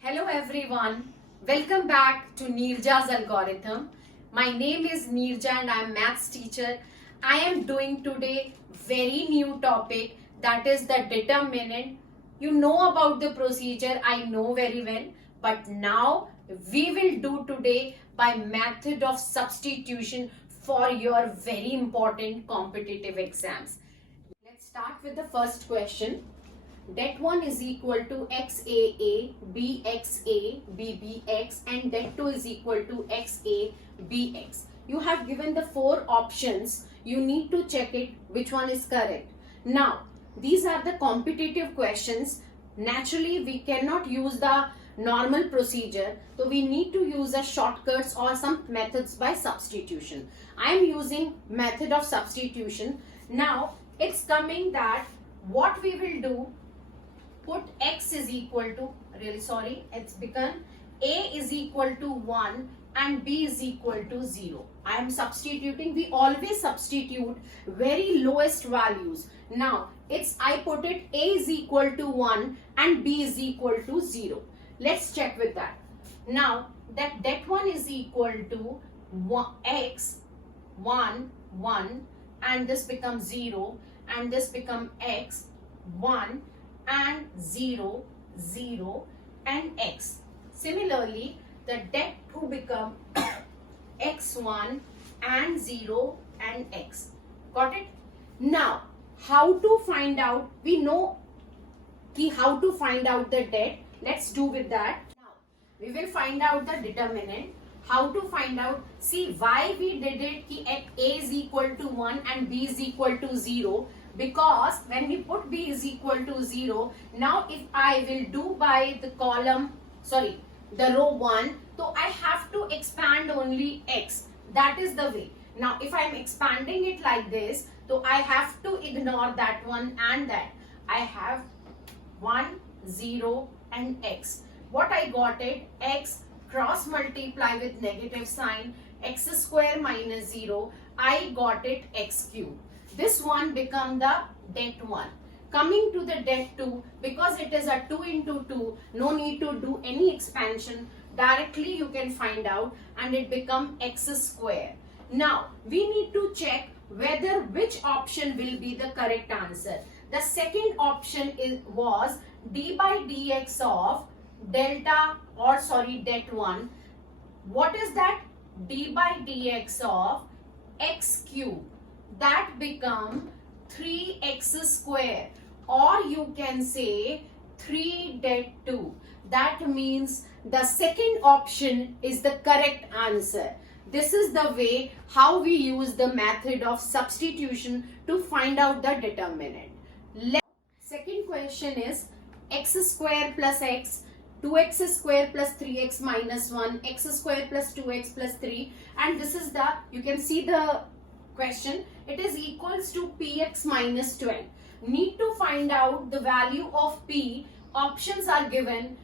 Hello everyone, welcome back to Neerja's algorithm. My name is Neerja and I am maths teacher. I am doing today very new topic, that is the determinant. You know about the procedure, I know very well, but now we will do today by method of substitution for your very important competitive exams. Let's start with the first question. Det 1 is equal to xaa, bxa, bbx and det 2 is equal to xa, bx. You have given the four options. You need to check it which one is correct. Now, these are the competitive questions. Naturally, we cannot use the normal procedure. So, we need to use a shortcuts or some methods by substitution. I am using method of substitution. Now, it's coming that what we will do, put x is equal to, it's become a is equal to 1 and b is equal to 0. I am substituting. We always substitute very lowest values. Now I put it a is equal to 1 and b is equal to 0. Let's check with that. Now that det 1 is equal to x 1 1 and this becomes 0 and this become x 1 and 0 0 and x. Similarly, the det 2 become x1 and 0 and x. Got it? Now, how to find out? We know how to find out the det. Let's do with that. Now, we will find out the determinant. How to find out? See why we did it ki a is equal to 1 and b is equal to 0. Because when we put b is equal to 0, now if I will do by the the row 1, so I have to expand only x. That is the way. Now if I am expanding it like this, so I have to ignore that one and that. I have 1, 0 and x. What I got it, x cross multiply with negative sign, x square minus 0, I got it x cube. This one become the det 1. Coming to the det 2, because it is a 2 into 2, no need to do any expansion. Directly you can find out and it become x square. Now, we need to check whether which option will be the correct answer. The second option was d by dx of det 1. What is that? D by dx of x cube. That become 3x square, or you can say 3 det 2. That means the second option is the correct answer. This is the way how we use the method of substitution to find out the determinant. Second question is x square plus x, 2x square plus 3x minus 1, x square plus 2x plus 3, and this is the, you can see the question, it is equals to px minus 12. Need to find out the value of p. Options are given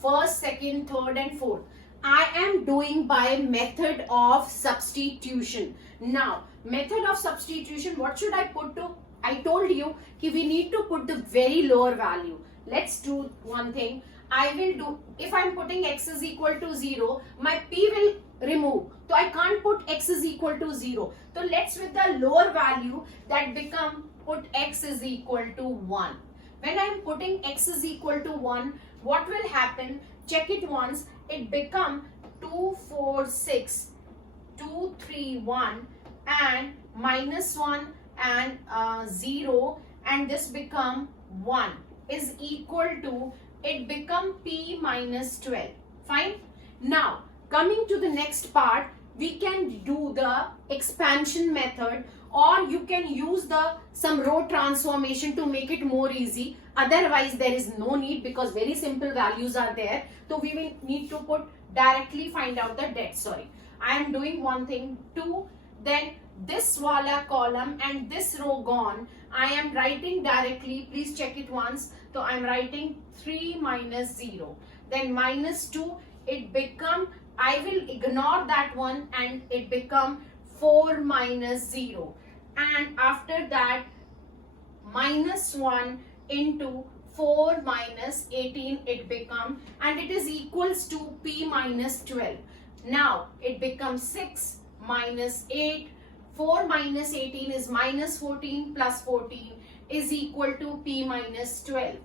first, second, third and fourth. I am doing by method of substitution. Now, method of substitution, what should I put to? I told you we need to put the very lower value. Let's do one thing. I will do, if I am putting x is equal to 0, my p will remove. So I can't put x is equal to 0. So let's with the lower value that become put x is equal to 1. When I am putting x is equal to 1, what will happen? Check it once. It become 2, 4, 6, 2, 3, 1 and minus 1 and 0 and this become 1 is equal to, it become p minus 12. Fine. Now, coming to the next part, we can do the expansion method, or you can use the some row transformation to make it more easy. Otherwise, there is no need because very simple values are there. So we will need to put directly find out the det. I am doing one thing, 2, then this wala column and this row gone. I am writing directly, please check it once. So I am writing 3 minus 0. Then minus 2, it become, I will ignore that one and it become 4 minus 0. And after that, minus 1 into 4 minus 18 it become, and it is equals to p minus 12. Now it becomes 6 minus 8. 4 minus 18 is minus 14 plus 14 is equal to p minus 12.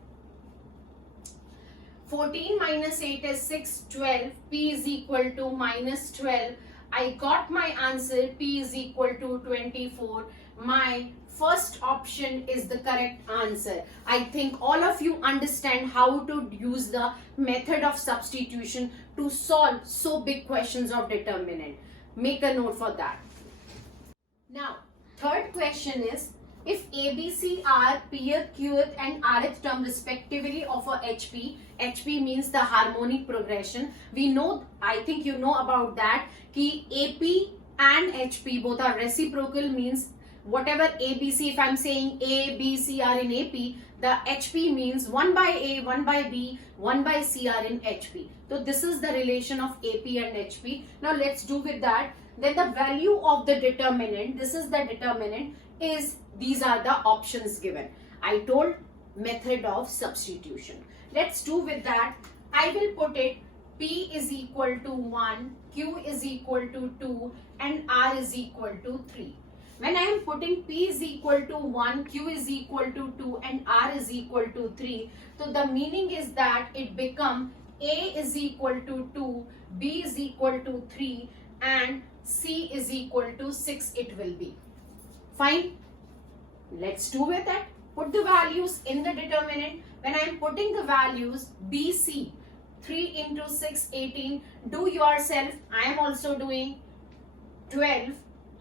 14 minus 8 is 6, 12. P is equal to minus 12. I got my answer. P is equal to 24. My first option is the correct answer. I think all of you understand how to use the method of substitution to solve so big questions of determinant. Make a note for that. Now, third question is, if ABC are pth, qth and rth term respectively of a HP, HP means the harmonic progression. We know, I think you know about that, कि AP and HP both are reciprocal, means whatever ABC, if I'm saying A, B, C are in AP, the HP means 1 by A, 1 by B, 1 by C are in HP. So this is the relation of AP and HP. Now let's do with that. Then the value of the determinant, this is the determinant, is these are the options given. I told method of substitution. Let's do with that. I will put it P is equal to 1, Q is equal to 2 and R is equal to 3. When I am putting P is equal to 1, Q is equal to 2 and R is equal to 3, so the meaning is that it become A is equal to 2, B is equal to 3 and C is equal to 6 it will be. Fine. Let's do with it. Put the values in the determinant. When I am putting the values BC, 3 into 6, 18. Do yourself. I am also doing 12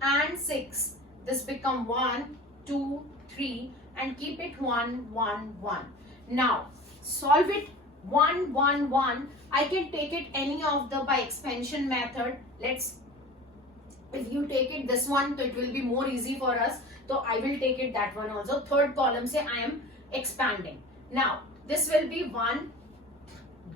and 6. This become 1, 2, 3 and keep it 1, 1, 1. Now solve it 1, 1, 1. I can take it any of the by expansion method. If you take it this one, so it will be more easy for us. So I will take it that one also. Third column say I am expanding. Now this will be 1,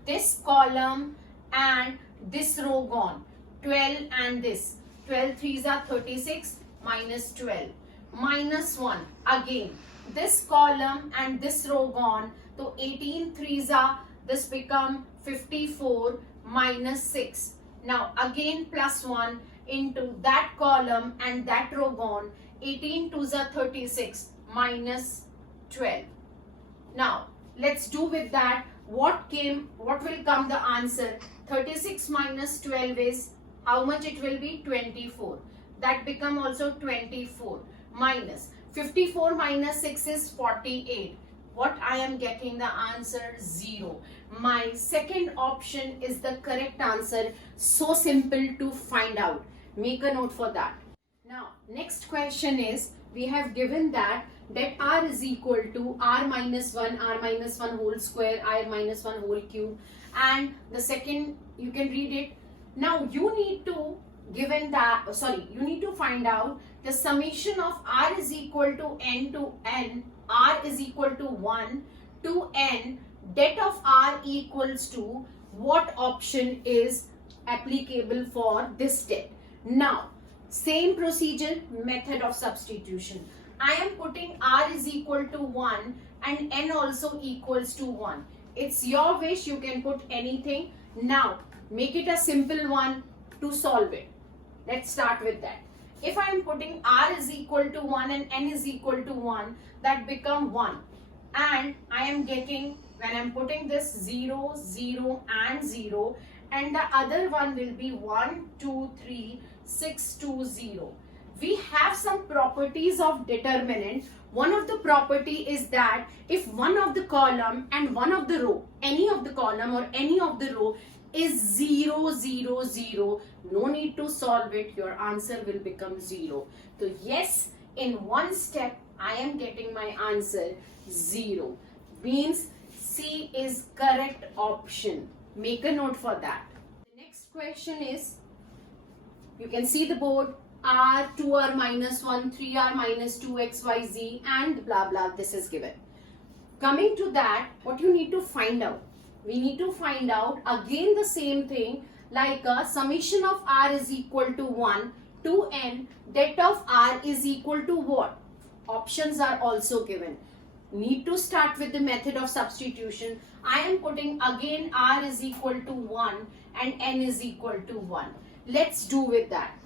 this column and this row gone. 12 and this. 12 3s are 36 minus 12. Minus 1 again. This column and this row gone. So 18 3s are, this become 54 minus 6. Now again plus 1 into that column and that row gone. 18 2s are 36 minus 12. Now let's do with that. What will come the answer? 36 minus 12 is how much it will be? 24. That become also 24 minus 54 minus 6 is 48. What I am getting the answer? 0. My second option is the correct answer. So simple to find out. Make a note for that. Now next question is, we have given that R is equal to R minus 1 whole square, R minus 1 whole cube, and the second you can read it. Now you need to you need to find out the summation of R is equal to n, R is equal to 1 to n, det of R equals to what option is applicable for this det. Now same procedure, method of substitution. I am putting R is equal to 1 and n also equals to 1. It's your wish, you can put anything. Now make it a simple one to solve it. Let's start with that. If I am putting R is equal to 1 and n is equal to 1, that become 1. And I am getting, when I am putting this 0, 0 and 0, and the other one will be 1, 2, 3, 6, 2, 0. We have some properties of determinant. One of the property is that if one of the column and one of the row, any of the column or any of the row is 0, 0, 0, no need to solve it, your answer will become 0. So yes, in one step I am getting my answer 0. Means C is correct option. Make a note for that. The next question is, you can see the board, R, 2R minus 1, 3R minus 2, X, Y, Z and blah blah, this is given. Coming to that, what you need to find out? We need to find out again the same thing, like a summation of R is equal to 1 to n, det of R is equal to what? Options are also given. need to start with the method of substitution. I am putting again r is equal to 1 and n is equal to 1. Let's do with that.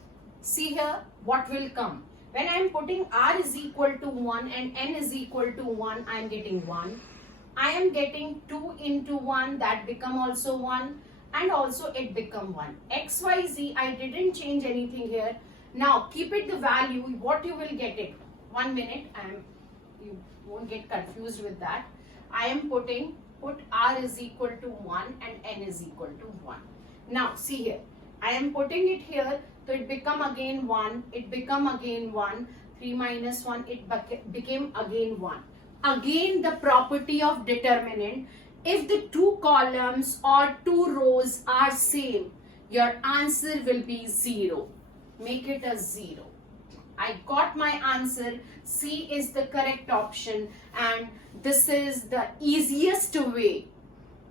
See here what will come. When I am putting r is equal to 1 and n is equal to 1, I am getting 1. I am getting 2 into 1, that become also 1, and also it become 1. X, Y, Z, I didn't change anything here. Now keep it the value, what you will get it. 1 minute, you won't get confused with that. I am put r is equal to 1 and n is equal to 1. Now see here, I am putting it here, so it become again 1, it become again 1, 3 minus 1, it became again 1. Again the property of determinant, if the two columns or two rows are same, your answer will be 0. Make it a 0. I got my answer. C is the correct option, and this is the easiest way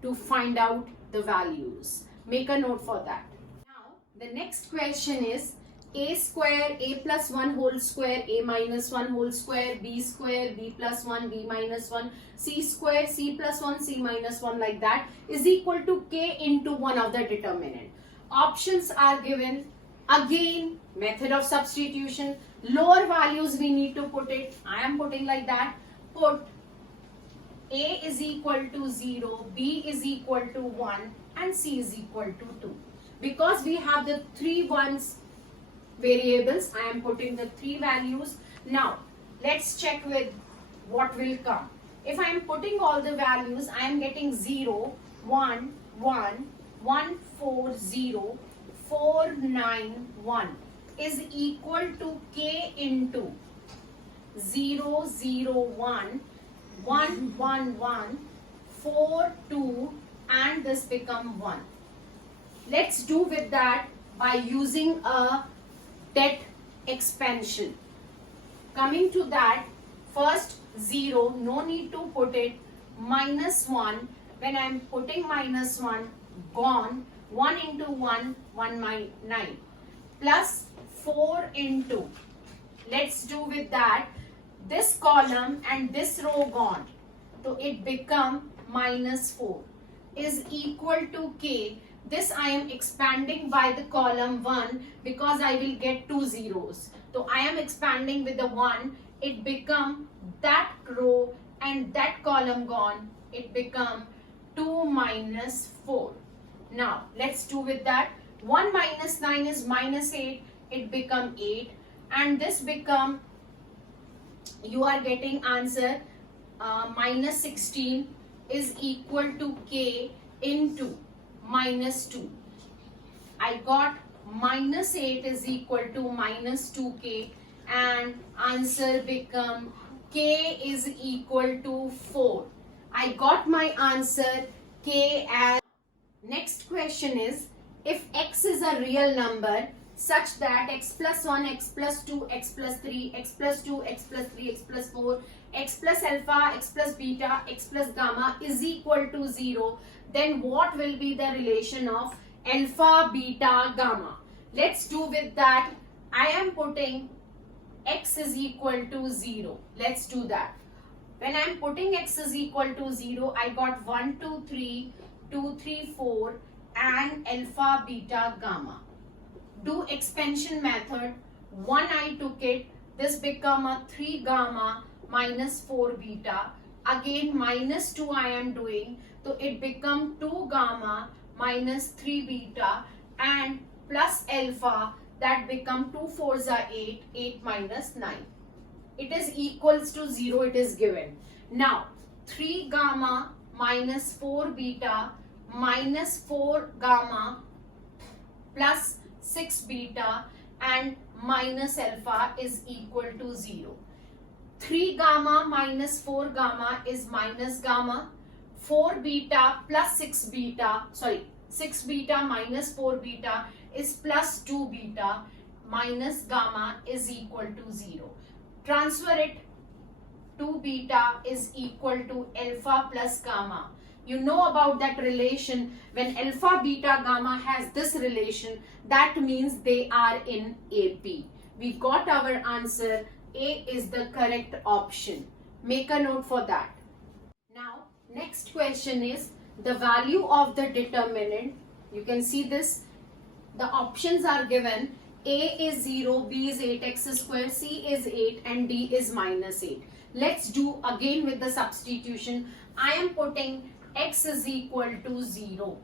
to find out the values. Make a note for that. Now the next question is a square, a plus 1 whole square, a minus 1 whole square, b square, b plus 1, b minus 1, c square, c plus 1, c minus 1, like that, is equal to k into 1 of the determinant. Options are given. Again, method of substitution. Lower values we need to put it. I am putting like that. Put a is equal to 0, b is equal to 1, and c is equal to 2. Because we have the 3 ones variables, I am putting the 3 values. Now let's check with what will come. If I am putting all the values, I am getting 0, 1, 1, 1, 4, 0, 4, 9, 1 is equal to k into 0, 0, 1, 1, 1, 1, 4, 2, and this become 1. Let's do with that by using a det expansion. Coming to that, first 0, no need to put it, minus 1, when I am putting minus 1, gone, 1 into 1, 1 9, plus 4 into, let's do with that, this column and this row gone, so it become minus 4 is equal to k. This I am expanding by the column 1 because I will get 2 zeros. So I am expanding with the 1, it become that row and that column gone, it become 2 minus 4. Now let's do with that. 1 minus 9 is minus 8, it become 8, and this become, you are getting answer minus 16 is equal to k into minus 2. I got minus 8 is equal to minus 2k, and answer become k is equal to 4. I got my answer k as. Next question is, if x is a real number such that x plus 1, x plus 2, x plus 3, x plus 2, x plus 3, x plus 4, x plus alpha, x plus beta, x plus gamma is equal to 0, then what will be the relation of alpha, beta, gamma? Let's do with that. I am putting x is equal to 0. Let's do that. When I am putting x is equal to 0, I got 1, 2, 3, 2, 3, 4 and alpha, beta, gamma. Do expansion method. 1 I took it. This become a 3 gamma minus 4 beta. Again minus 2 I am doing. So it become 2 gamma minus 3 beta and plus alpha, that become 2 4s are 8, 8 minus 9. It is equals to 0, it is given. Now 3 gamma minus 4 beta minus 4 gamma plus 6 beta and minus alpha is equal to 0. 3 gamma minus 4 gamma is minus gamma. 4 beta plus 6 beta, 6 beta minus 4 beta is plus 2 beta minus gamma is equal to 0. Transfer it. 2 beta is equal to alpha plus gamma. You know about that relation. When alpha, beta, gamma has this relation, that means they are in AP. We got our answer. A is the correct option. Make a note for that. Now, next question is the value of the determinant. You can see this. The options are given. A is 0, B is 8x squared, C is 8 and D is minus 8. Let's do again with the substitution. I am putting x is equal to 0.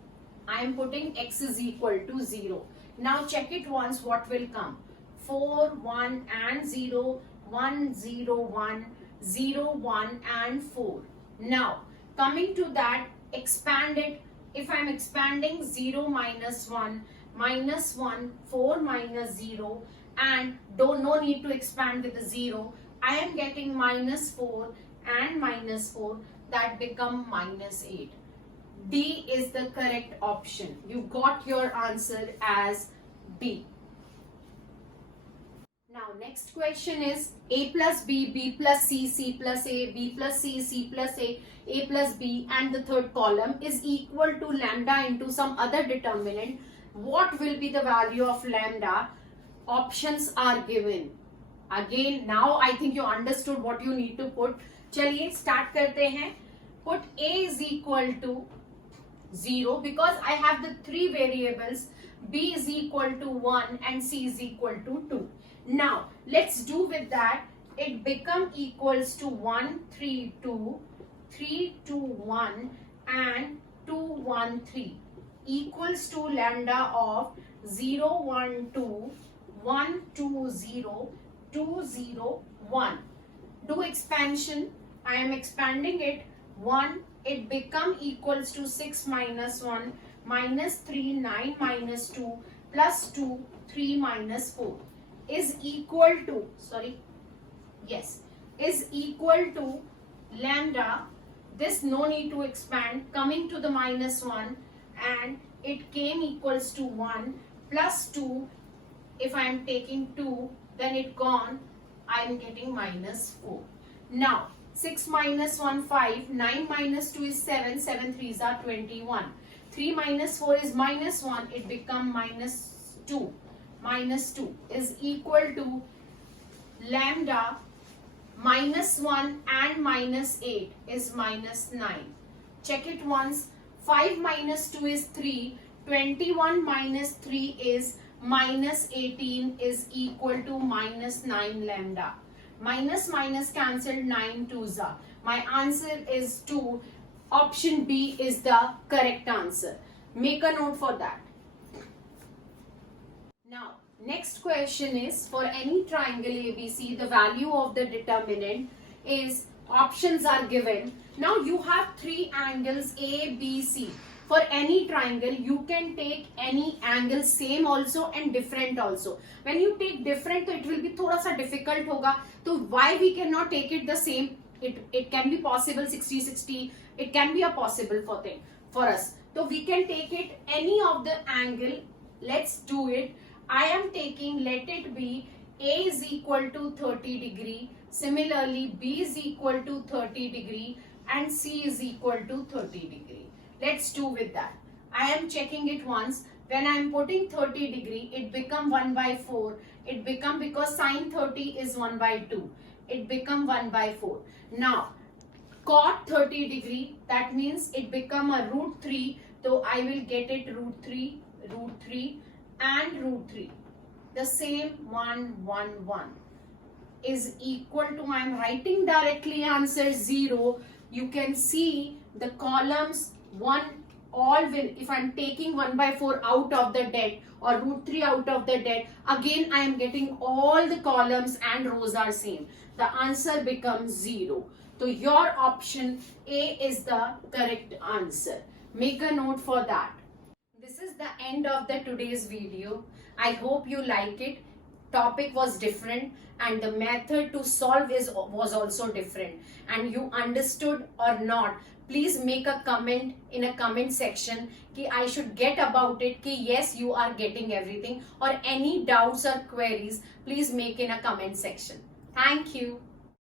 I am putting x is equal to 0. Now check it once, what will come? 4, 1 and 0, 1, 0, 1, 0, 1 and 4. Now coming to that, expand it. If I am expanding 0 minus 1, minus 1, 4 minus 0 and no need to expand with the 0. I am getting minus 4 and minus 4, that become minus 8. D is the correct option. You got your answer as B. Now next question is A plus B, B plus C, C plus A, B plus C, C plus A plus B and the third column is equal to lambda into some other determinant. What will be the value of lambda? Options are given. Again, now I think you understood what you need to put. चलिए start करते हैं. Put A is equal to 0 because I have the three variables. B is equal to 1 and C is equal to 2. Now let's do with that. It become equals to 1, 3, 2, 3, 2, 1 and 2, 1, 3 equals to lambda of 0, 1, 2, 1, 2, 0, 2, 0, 1. Do expansion. I am expanding it. 1, it become equals to 6 minus 1, minus 3, 9 minus 2, plus 2, 3 minus 4 is equal to, is equal to lambda. This no need to expand, coming to the minus 1 and it came equals to 1 plus 2. If I am taking 2, then it gone. I am getting minus 4. Now 6 minus 1, 5, 9 minus 2 is 7, 7 3s are 21. 3 minus 4 is minus 1, it become minus 2. Minus 2 is equal to lambda minus 1 and minus 8 is minus 9. Check it once. 5 minus 2 is 3. 21 minus 3 is minus 18 is equal to minus 9 lambda. Minus minus cancelled, 9 2s are. My answer is 2. Option B is the correct answer. Make a note for that. Now, next question is for any triangle ABC, the value of the determinant is, options are given. Now you have three angles A, B, C. For any triangle, you can take any angle same also and different also. When you take different, it will be thoda sa difficult hoga. So why we cannot take it the same? It can be possible 60-60. It can be a possible thing for us. So we can take it any of the angle. Let's do it. I am taking, let it be A is equal to 30 degree. Similarly, B is equal to 30 degree and C is equal to 30 degree. Let's do with that. I am checking it once. When I am putting 30 degree, it become 1 by 4. It become, because sine 30 is 1 by 2. It become 1 by 4. Now, cot 30 degree, that means it become a root 3. So I will get it root 3 and root 3. The same 1, 1, 1 is equal to, I am writing directly answer 0. You can see the columns 1 all will, if I am taking 1 by 4 out of the dead or root 3 out of the dead, again I am getting all the columns and rows are same. The answer becomes 0. So your option A is the correct answer. Make a note for that. This is the end of the today's video. I hope you like it. Topic was different and the method to solve was also different, and you understood or not. Please make a comment in a comment section कि I should get about it, कि yes you are getting everything, or any doubts or queries please make in a comment section. Thank you.